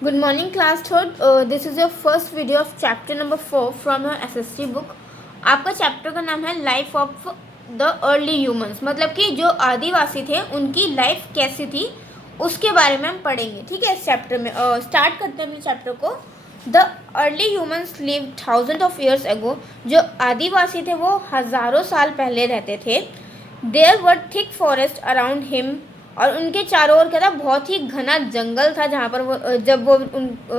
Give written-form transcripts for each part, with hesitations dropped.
Good morning, class third. This is your first video of chapter number 4 from your SSC book. आपका chapter का नाम है life of the early humans, मतलब कि जो आदिवासी थे उनकी लाइफ कैसी थी उसके बारे में हम पढ़ेंगे. ठीक है, इस चैप्टर में स्टार्ट करते हैं अपने चैप्टर को. The early humans live thousand of years ago. जो आदिवासी थे वो हज़ारों साल पहले रहते थे. There were thick forest around him, और उनके चारों ओर क्या था, बहुत ही घना जंगल था. जहाँ पर वो जब वो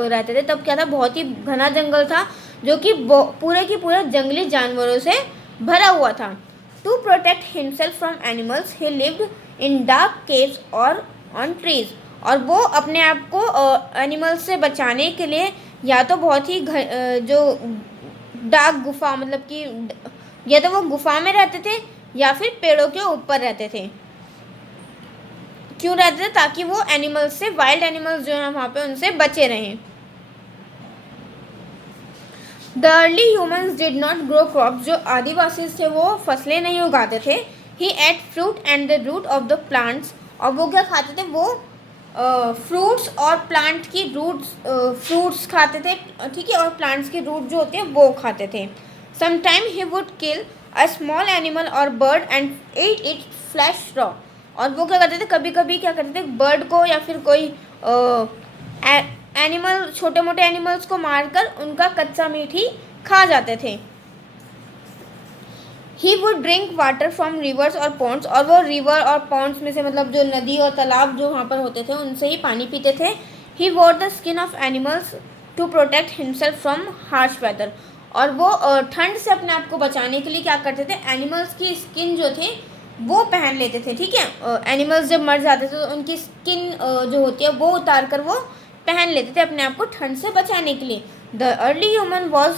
रहते थे तब क्या था, बहुत ही घना जंगल था जो कि पूरे की पूरे जंगली जानवरों से भरा हुआ था. To protect himself from animals he lived in dark caves और ऑन ट्रीज. और वो अपने आप को एनिमल्स से बचाने के लिए या तो बहुत ही जो डार्क गुफा, मतलब कि या तो वो गुफा में रहते थे या फिर पेड़ों के ऊपर रहते थे. क्यों रहते थे? ताकि वो एनिमल्स से, वाइल्ड एनिमल्स जो हैं वहाँ पे, उनसे बचे रहें. The early humans did not grow crops. जो आदिवासी थे वो फसलें नहीं उगाते थे. He ate fruit and the root of the plants. और वो क्या खाते थे? वो फ्रूट्स और प्लांट की रूट्स, फ्रूट्स खाते थे. ठीक है, और प्लांट्स की रूट जो होती है वो खाते थे. Sometime he would kill a small animal और bird and eat it flesh raw. और वो क्या करते थे, कभी कभी क्या करते थे, बर्ड को या फिर कोई एनिमल, छोटे मोटे एनिमल्स को मारकर उनका कच्चा मीट ही खा जाते थे. He would drink water from reverse और पॉन्ड्स. और वो रिवर और पॉन्ड्स में से, मतलब जो नदी और तालाब जो वहाँ पर होते थे, उनसे ही पानी पीते थे. He wore the skin of animals to protect himself from harsh weather. और वो ठंड से अपने आप को बचाने के लिए क्या करते थे, एनिमल्स की स्किन जो थे वो पहन लेते थे. ठीक है, एनिमल्स जब मर जाते थे तो उनकी स्किन जो होती है वो उतार कर वो पहन लेते थे अपने आप को ठंड से बचाने के लिए. The early human was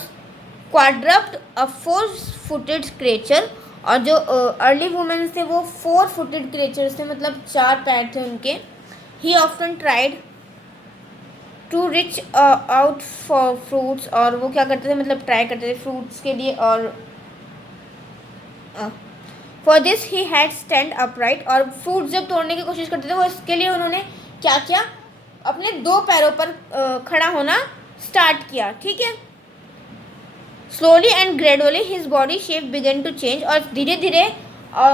quadruped, a 4-footed creature. और जो अर्ली वुमेन्स थे वो 4-footed क्रिएचर्स थे, मतलब 4 पैर थे उनके. He often tried to reach out for fruits. और वो क्या करते थे, मतलब ट्राई करते थे फ्रूट्स के लिए. और for this he had stand upright. और फ्रूट जब तोड़ने की कोशिश करते थे वो इसके लिए उन्होंने क्या किया, अपने 2 पैरों पर खड़ा होना स्टार्ट किया. ठीक है, slowly and gradually his body shape began to change. और धीरे धीरे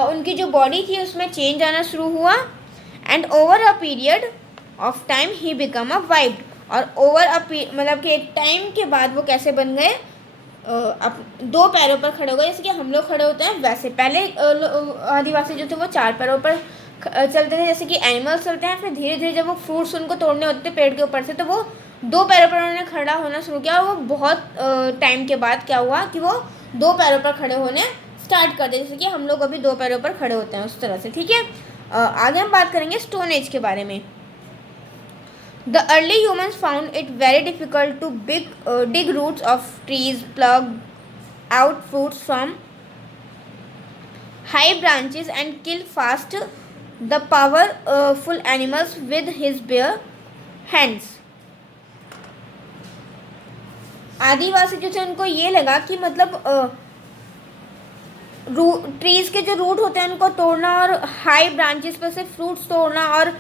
उनकी जो बॉडी थी उसमें चेंज आना शुरू हुआ. And over a period of time he become a vibed. और ओवर मतलब कि एक टाइम के बाद वो कैसे बन गए, अब 2 पैरों पर खड़े हो गए. जैसे कि हम लोग खड़े होते हैं वैसे पहले आदिवासी जो थे वो 4 पैरों पर चलते थे, जैसे कि एनिमल्स चलते हैं. फिर धीरे धीरे जब वो फ्रूट्स उनको तोड़ने होते थे पेड़ के ऊपर से, तो वो 2 पैरों पर उन्होंने खड़ा होना शुरू किया. वो बहुत टाइम के बाद क्या हुआ कि वो 2 पैरों पर खड़े होने स्टार्ट कर दिए, जैसे कि हम लोग अभी 2 पैरों पर खड़े होते हैं उस तरह से. ठीक है, आगे हम बात करेंगे स्टोन एज के बारे में. The early humans found it very difficult to dig roots of trees, plug out fruits from high branches, and kill fast the powerful animals with his bare hands. आदिवासी जो थे उनको ये लगा कि मतलब ट्रीज के जो रूट होते हैं उनको तोड़ना और हाई ब्रांचेस पर से फ्रूट्स तोड़ना और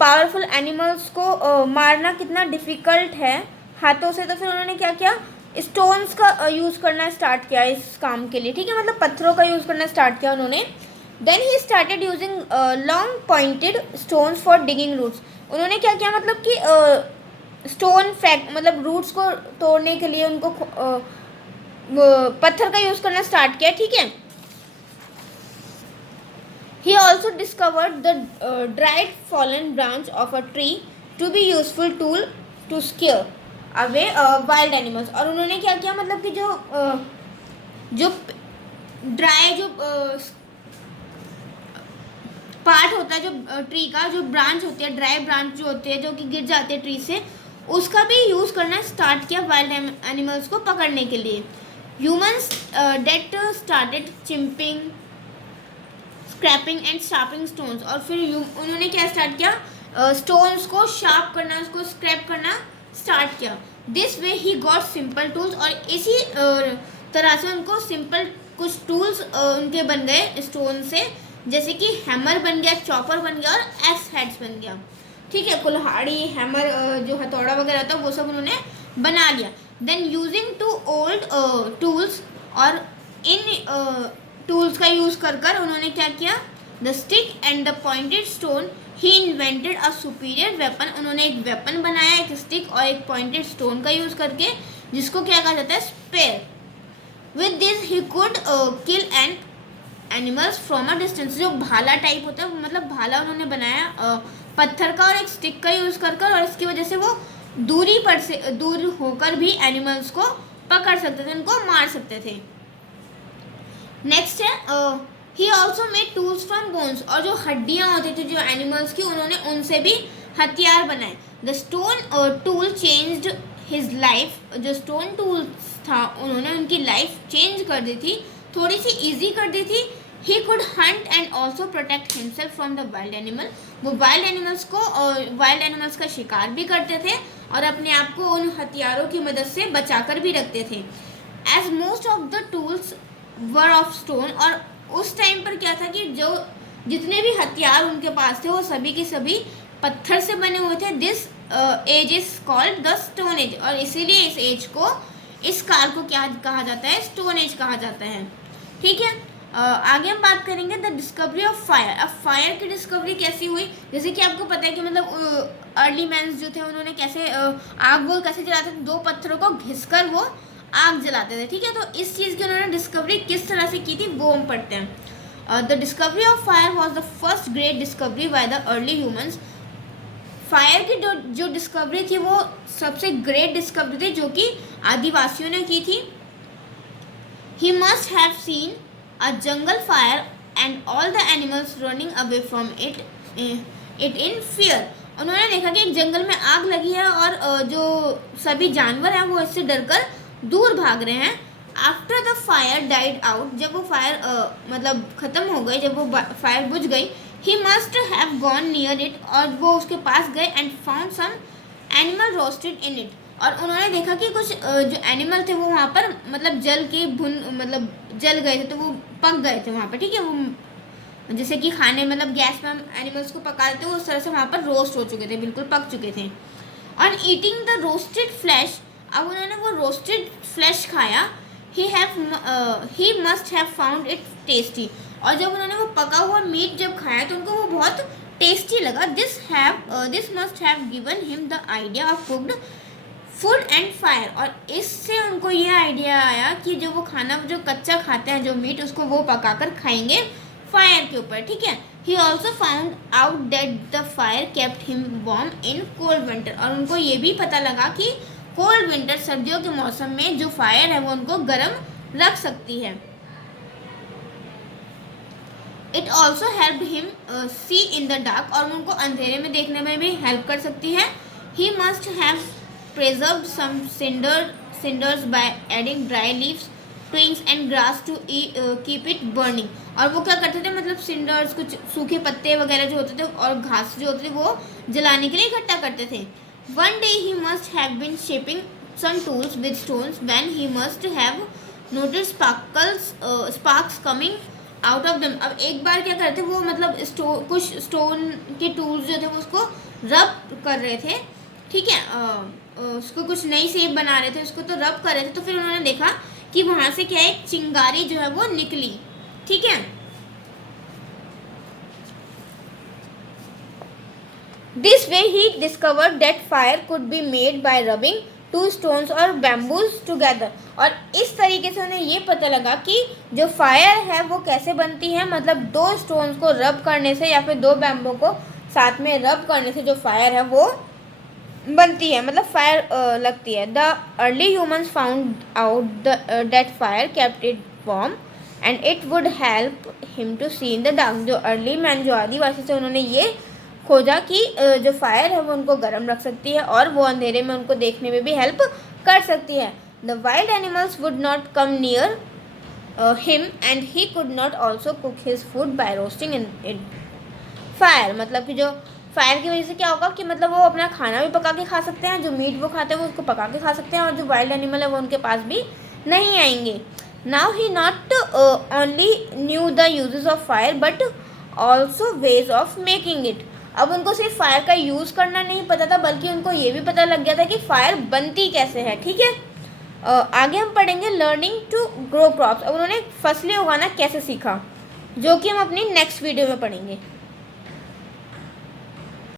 पावरफुल एनिमल्स को मारना कितना डिफ़िकल्ट है हाथों से. तो फिर उन्होंने क्या किया, स्टोन्स का यूज़ करना स्टार्ट किया इस काम के लिए. ठीक है, मतलब पत्थरों का यूज़ करना स्टार्ट किया उन्होंने. Then he started using long pointed stones for digging roots. उन्होंने क्या किया, मतलब कि स्टोन मतलब रूट्स को तोड़ने के लिए उनको पत्थर का यूज़ करना स्टार्ट किया. ठीक है, he also discovered the dried fallen branch of a tree to be useful tool to scare away wild animals. और उन्होंने क्या किया, मतलब कि जो ड्राई जो पार्ट होता है, जो ट्री का जो ब्रांच होती है, ड्राई ब्रांच जो होती है जो कि गिर जाते हैं ट्री से, उसका भी यूज़ करना स्टार्ट किया वाइल्ड एनिमल्स को पकड़ने के लिए. Humans then started chipping, scraping and sharpening stones. और फिर उन्होंने क्या स्टार्ट किया, स्टोन्स को शार्प करना, उसको स्क्रैप करना स्टार्ट किया. This way he got simple tools. और इसी तरह से उनको सिंपल कुछ टूल्स उनके बन गए स्टोन से, जैसे कि हैमर बन गया, चॉपर बन गया और एक्स हेड्स बन गया. ठीक है, कुल्हाड़ी, हैमर, जो हथौड़ा वगैरह था वो सब उन्होंने बना लिया. Then using two old tools, और इन टूल्स का यूज़ कर कर उन्होंने क्या किया, the stick and the pointed stone he invented a superior weapon. उन्होंने एक वेपन बनाया, एक स्टिक और एक पॉइंटेड स्टोन का यूज़ करके, जिसको क्या कहा जाता है, spear. With this he could kill an animals from a distance. जो भाला टाइप होता है, मतलब भाला उन्होंने बनाया पत्थर का और एक स्टिक का यूज़ कर कर, और इसकी वजह से वो दूरी पर से दूर होकर भी एनिमल्स को पकड़ सकते थे, उनको मार सकते थे. नेक्स्ट है he also made tools from bones. और जो हड्डियाँ होती थी जो एनिमल्स की, उन्होंने उनसे भी हथियार बनाए. The stone tool changed his life. जो स्टोन टूल्स था उन्होंने उनकी लाइफ चेंज कर दी थी, थोड़ी सी ईजी कर दी थी. He could Hunt and also protect himself from the wild animal. वो वाइल्ड एनिमल्स को वाइल्ड एनिमल्स का शिकार भी करते थे और अपने आप को उन हथियारों की मदद से बचाकर भी रखते थे. As most of the tools were of stone. और उस टाइम पर क्या था कि जो जितने भी हथियार उनके पास थे वो सभी के सभी पत्थर से बने हुए थे. This age is called the stone age. और इसीलिए इस एज को, इस काल को क्या कहा जाता है, स्टोन एज कहा जाता है. ठीक है. आगे हम बात करेंगे द डिस्कवरी ऑफ फायर. अब फायर की डिस्कवरी कैसी हुई, जैसे कि आपको पता है कि मतलब अर्ली मैंस जो थे उन्होंने कैसे आग वो कैसे जलाते थे, दो पत्थरों को घिसकर वो आग जलाते थे. ठीक है. तो इस चीज़ की उन्होंने डिस्कवरी किस तरह से की थी वो हम पढ़ते हैं. The discovery of fire was the first great discovery by the early humans. Fire की जो डिस्कवरी थी वो सबसे ग्रेट डिस्कवरी थी जो कि आदिवासियों ने की थी. ही must have seen a jungle fire and all the animals running away from it in fear. उन्होंने देखा कि एक जंगल में आग लगी है और जो सभी जानवर हैं वो इससे डरकर दूर भाग रहे हैं. After the fire died out. जब वो फायर मतलब ख़त्म हो गई, जब वो फायर बुझ गई, he must have gone near it. और वो उसके पास गए and found some animal roasted in it. और उन्होंने देखा कि कुछ जो एनिमल थे वो वहाँ पर मतलब जल के मतलब जल गए थे, तो वो पक गए थे वहाँ पर. ठीक है. वो जैसे कि खाने मतलब गैस में हम एनिमल्स को पका देते हैं, उस तरह से वहाँ पर रोस्ट हो चुके थे, बिल्कुल पक चुके थे. On eating the roasted flash. अब उन्होंने वो रोस्टेड फ्लैश खाया. ही must have found it tasty. और जब उन्होंने वो पका हुआ मीट जब खाया तो उनको वो बहुत टेस्टी लगा. This must have given him the idea of cooked food and fire. और इससे उनको ये आइडिया आया कि जो वो खाना जो कच्चा खाते हैं जो मीट, उसको वो पकाकर खाएंगे फायर के ऊपर. ठीक है. He also found out that the fire kept him warm in cold winter. और उनको ये भी पता लगा कि कोल्ड विंटर, सर्दियों के मौसम में जो फायर है वो उनको गर्म रख सकती है. It also help him see in the dark. और उनको अंधेरे में देखने में भी हेल्प कर सकती है. ही must have preserved some cinders by adding dry leaves, twigs and grass to keep it burning. और वो क्या करते थे, मतलब सिंडर्स, कुछ सूखे पत्ते वगैरह जो होते थे और घास जो होती थी वो जलाने के लिए इकट्ठा करते थे. One day he must have been shaping some tools with stones when he must have noticed sparks coming out of them. अब एक बार क्या करते वो मतलब कुछ स्टोन के टूल्स जो थे वो उसको रब कर रहे थे. ठीक है. उसको कुछ नई शेप बना रहे थे, उसको तो रब कर रहे थे. तो फिर उन्होंने देखा कि वहाँ से क्या एक चिंगारी जो है वो निकली. ठीक है. This way he discovered that fire could be made by rubbing two stones और बैम्बूज टुगेदर. और इस तरीके से उन्हें ये पता लगा कि जो फायर है वो कैसे बनती है, मतलब दो स्टोन्स को रब करने से या फिर दो बैम्बू को साथ में रब करने से जो फायर है वो बनती है, मतलब फायर लगती है. The early humans found out that fire kept it warm and it would help him to see in the dark. जो अर्ली मैन, जो आदिवासी थे, उन्होंने ये खोजा कि जो फायर है वो उनको गर्म रख सकती है और वो अंधेरे में उनको देखने में भी हेल्प कर सकती है. The wild animals would not come near him and he could not also cook his food by roasting in fire. मतलब कि जो फायर की वजह से क्या होगा कि मतलब वो अपना खाना भी पका के खा सकते हैं, जो मीट वो खाते हैं वो उसको पका के खा सकते हैं, और जो वाइल्ड एनिमल है वो उनके पास भी नहीं आएंगे. Now he not only new the uses of fire but also ways of making it. अब उनको सिर्फ फायर का यूज़ करना नहीं पता था, बल्कि उनको ये भी पता लग गया था कि फायर बनती कैसे है। ठीक है, आगे हम पढ़ेंगे लर्निंग टू ग्रो क्रॉप्स। अब उन्होंने फसलें उगाना कैसे सीखा, जो कि हम अपनी नेक्स्ट वीडियो में पढ़ेंगे।